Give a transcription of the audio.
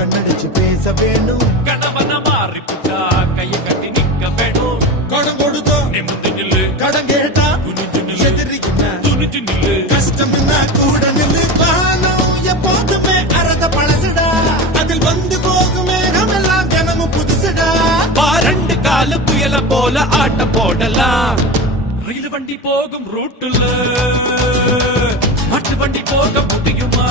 கண்ணடிச்சு பேச வேணும். கணவன மாறி புட்டா கைய கட்டி நிக்க வேணும். கடன் கொடுத்தா நிமிர்ந்து நில்லு, கடன் கேட்டா துணிஞ்சு நில்லு, எதிரிக்குன்னா துணிஞ்சு நில்லு. கஷ்டம் கூட நில்லு. காலம் எப்போதுமே அறத பழசுடா, அதில் வந்து போகும் மேகமெல்லாம் தினமும் புதுசுடா. ரெண்டு கால புயல போல ஆட்டம் போடலாம். ரயில் வண்டி போகும் ரூட்டுல மாட்டு வண்டி போக முடியுமா?